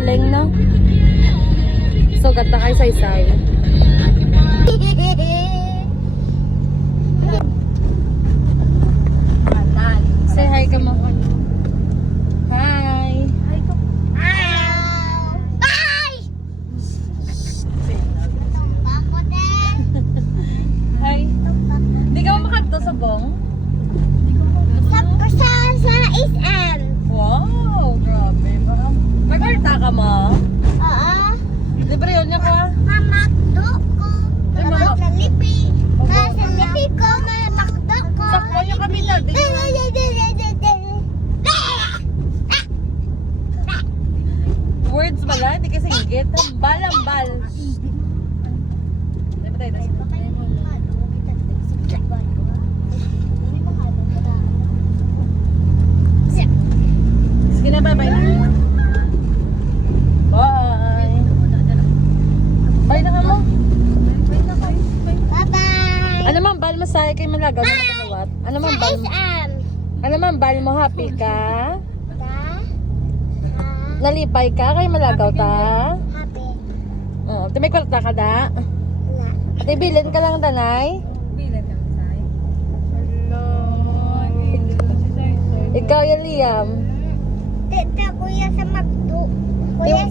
Oleng na. So, gata kay Saysay. Say hi ka mo. Hi. Hi. Hindi ka makakto sa bong? Sa SM. Wow, grabe. Magkarta ka mo? Oo. Libre yun niya ka? Mamakdo ko. Ay, mama. Sa lipi. Sa lipi ko, mamakdo ko. Sakto niya kami na. Words bala, hindi kasi higit. Hambal. Ay, patay na. Sige na, bye-bye na. Bye. Bye na ka mo. Bye-bye. Ano man bal mo sa kay malagaw na matawat? Ano man Sa bal mo? SM. Ano man bal mo, happy ka? Nalipay ka kay malagaw ta? Happy. Oh, may kwarta ka da? Na. Ate bilin ka lang danay? Ikaw yan, Liam. Tita, kuya sa Magdo. Kuya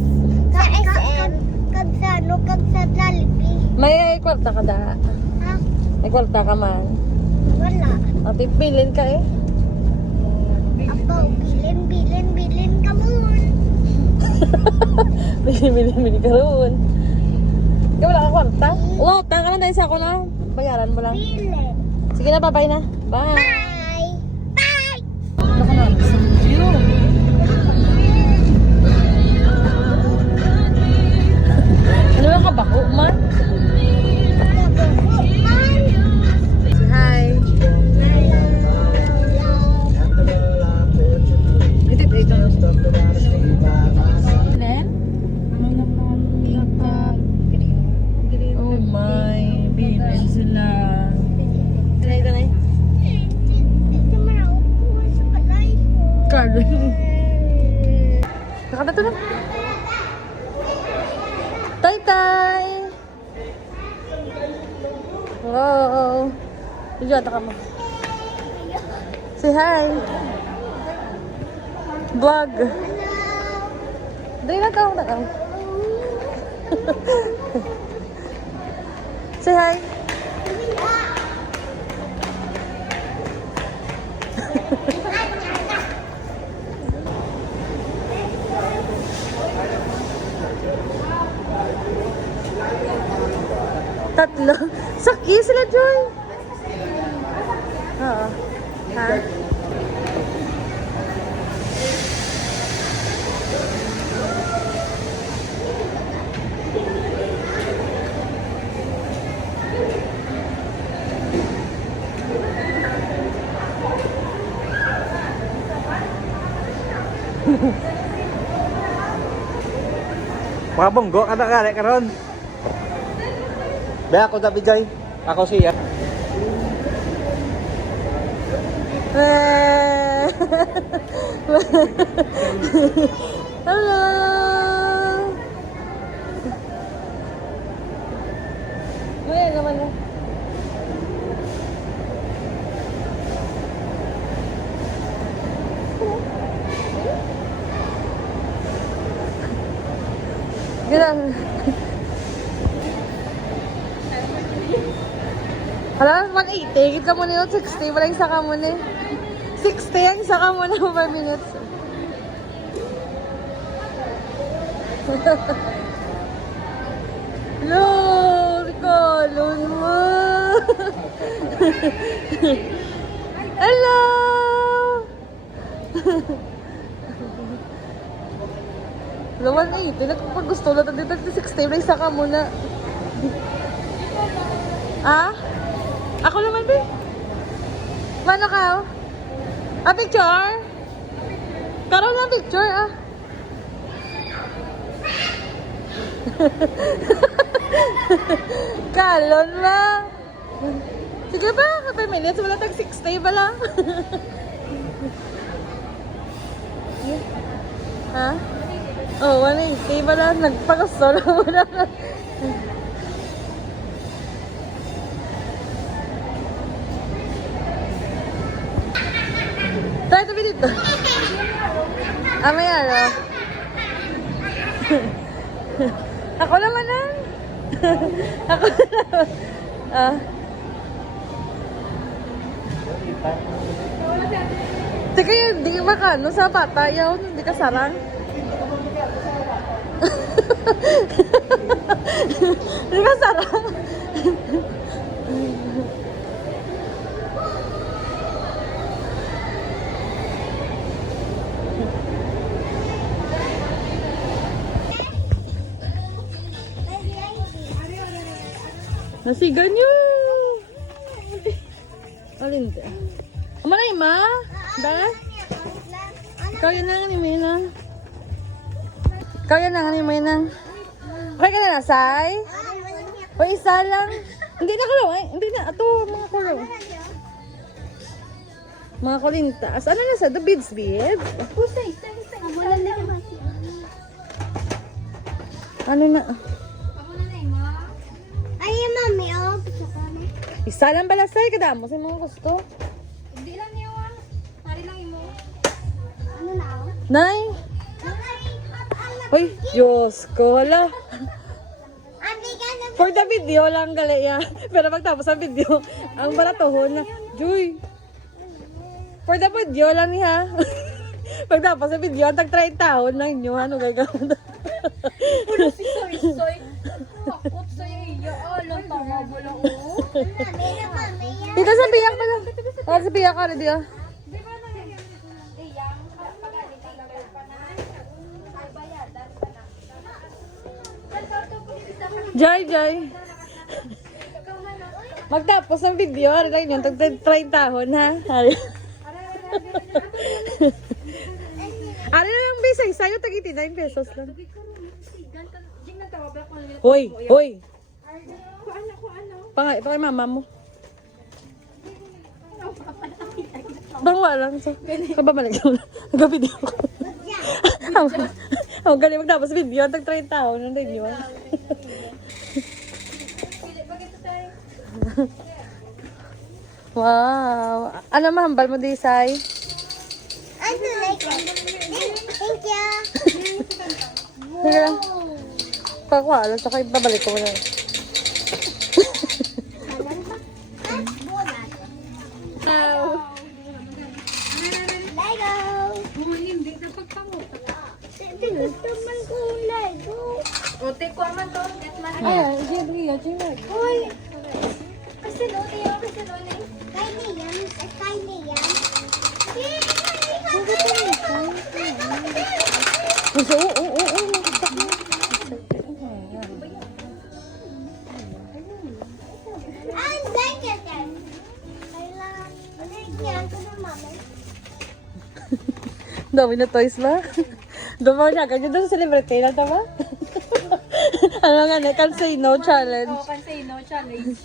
sa SM. Kag sa ano, kag sa Jollibee. May kwarta ka da? Ha? May kwarta ka man? Wala. Ate bilin ka eh. Apo, bilin ka mun. Bili ka roon. Ikaw wala ka kwarta? Oo, ka lang dahil sa ako na. Bayaran mo lang. Bilin. Sige na, bye-bye na. Bye. Bye. Bye. Baka na, isang view. Ano yung kabako man? Say hi. Ito. Then? Oh my, bilin sila. Tanay. Card. Nakatato na. Tay-tay! Wow! Ijata ka mo. Say hi! Vlog! Dali na ka na ka. Say hi! Tatlo. Saki sila, Joy. Oo. Ha? Mga bonggo, kada kali karon. Be ako sa bigay. Ako siya. Hello. Maya naman na. Ganun. Hala, 180. Git ka muna yun. 60. Wala yung saka muna eh. 60 ang saka muna 5 minutes. Hello! Ricolon mo! Hello! Lawan na ito. Pag gusto lang dito 60. Wala yung saka muna. Ah? Ako naman, be. Mano ka? Ah, picture? Karoon lang picture, ah. Kalon ba? Sige ba? 5 minutes. Wala tag 60 ba lang? Ha? Oh, 180 pala. Nagpagusto na wala na. Tayo tabi dito. Ah, may araw. Ako naman na. Ako naman. Ah. Teka yun, di ba ka, no, sa bata, yaw, hindi ka sarang. Hindi ka sarang. Nasiga niyo. Alin te? Amalay ma? Ba? Ikaw yun na, ni Mayna. Ikaw yun na, ni Mayna. Okay ka na, Nasay? O isa lang. Hindi na kulong, eh. Hindi na. Ito, mga kulong. Mga kulintas. Ano na sa? The beads, beads? Ano na? Ay, mami, oh. Isa lang pala sa'yo. Kada mo sa mga gusto. Hindi lang niyo, ah. Hari lang mo. Ano na, oh? Nay! Uy, Diyos ko. Hala. Ate ka na. For the video lang galaya. Pero pagtapos ng video, ang balatohon na. Joy! For the video lang niya. Pagtapos ng video, ang tag-try taon lang nyo. Ano gagawin? Dito sa biyak pala. Ah, sa biyak ka rin diya. Jai, Jai. Magtapos ng video, ano lang yun, tag-try tahon, ha? Ano lang bisa, sa'yo tag 89 pesos lang. Hoy, hoy. Pangay mama mo. Bangwa lang. So, kababalik ko na. Nag-video ko. Ang galing magtapos video, tag-try tahon, ano yun. Wow. Ano mahambal mo, Disay? I do like it. Thank you. Sige lang. Pakwala, saka babalik ko na. Gusto man kong Lego. Ayan, Gabriel, Gina. Uy! Kasi noon yun, kasi noon eh. Kay niyan. Gusto, oo. Ang like it then. Kailangan. Yan ko na mami. Dami na toys ba? Dumaw siya, ganyan doon sa celebrity na tama? Ano nga na, can say no challenge. Oh, can say no challenge.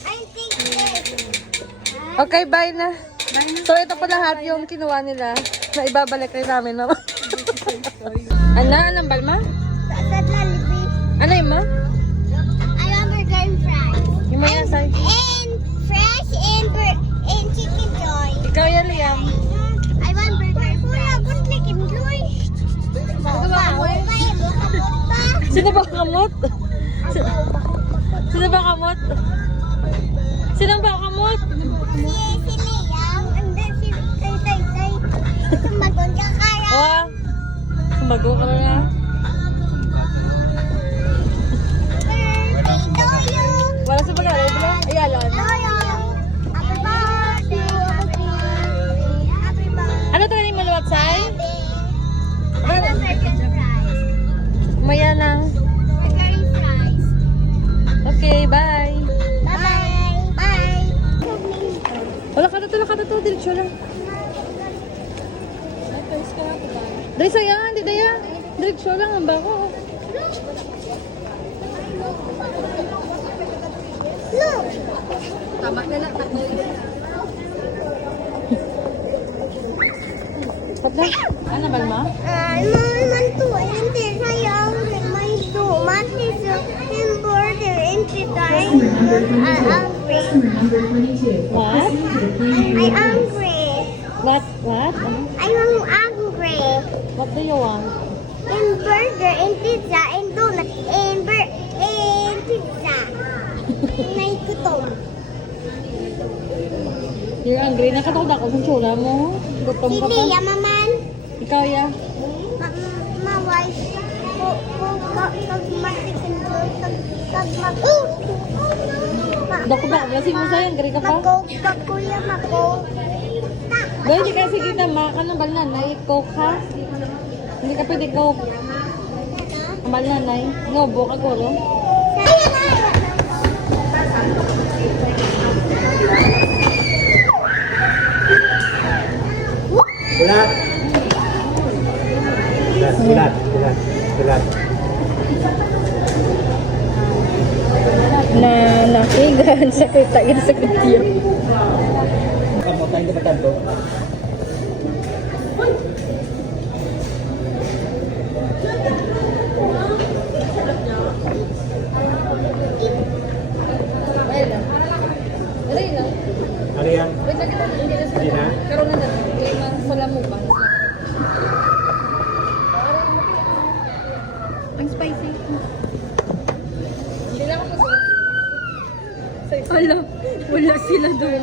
I think this. Okay, bye na. So, ito po lahat yung kinuha nila na ibabalik rin namin naman. Ano? Anong balma? Sa Jollibee. Ano yun, ma? I want burger and fries. Yung may asay. And fresh and chicken joy. Ikaw yan, Liam. I want burger. Kuya, good like enjoy. Sino ba kamot? Sino ba kamot? Sino ba kamot? Si Liam, and then si Tay. Sumagon ka kaya. Oh, sumago ka na. Birthday to you. Wala sa pag-alala, diba? Ay, alam. Toyo. Happy birthday. Happy birthday. Ano talaga yung maluwat, Sai? I want burger and fries. Maya lang. Burger and fries. Okay, bye. Bye-bye. Bye. Wala ka na to. Diretso lang. Diretso yan, di daya. Diretso lang, ang bako. Look. Tama na lang. Dapat na. Ano ba ma? Man to hindi sayang may duman is border into time. Angry. What? I angry. What? What? I'm angry. What do you want? In burger, in pizza, in donut, in pizza. Naikutom. You're angry. Nakatawad ako sa tsura mo. Gutom ka pa. Sili, yamaman. Ikaw ya. Maway. Kagmatikin doon. Kagmag... Dako ba? Lasing mo sa'yo. Angry ka pa? Kuya, mako. Dahil hindi kasi kita maka ng balanay. Coke ha? Hindi ka pwede coke. Ang balanay. Nobo ka guro. Bulat. Bulat. Bulat. Bulat. Na nakigan sa kitagin sa kutiyo. Kamu tayo na katanto. Dali lang. Ano yan? Wait lang kita. Hindi na? Karoon na natin. Wala mo ba? Ang spicy. Sila ko po. Wala sila doon.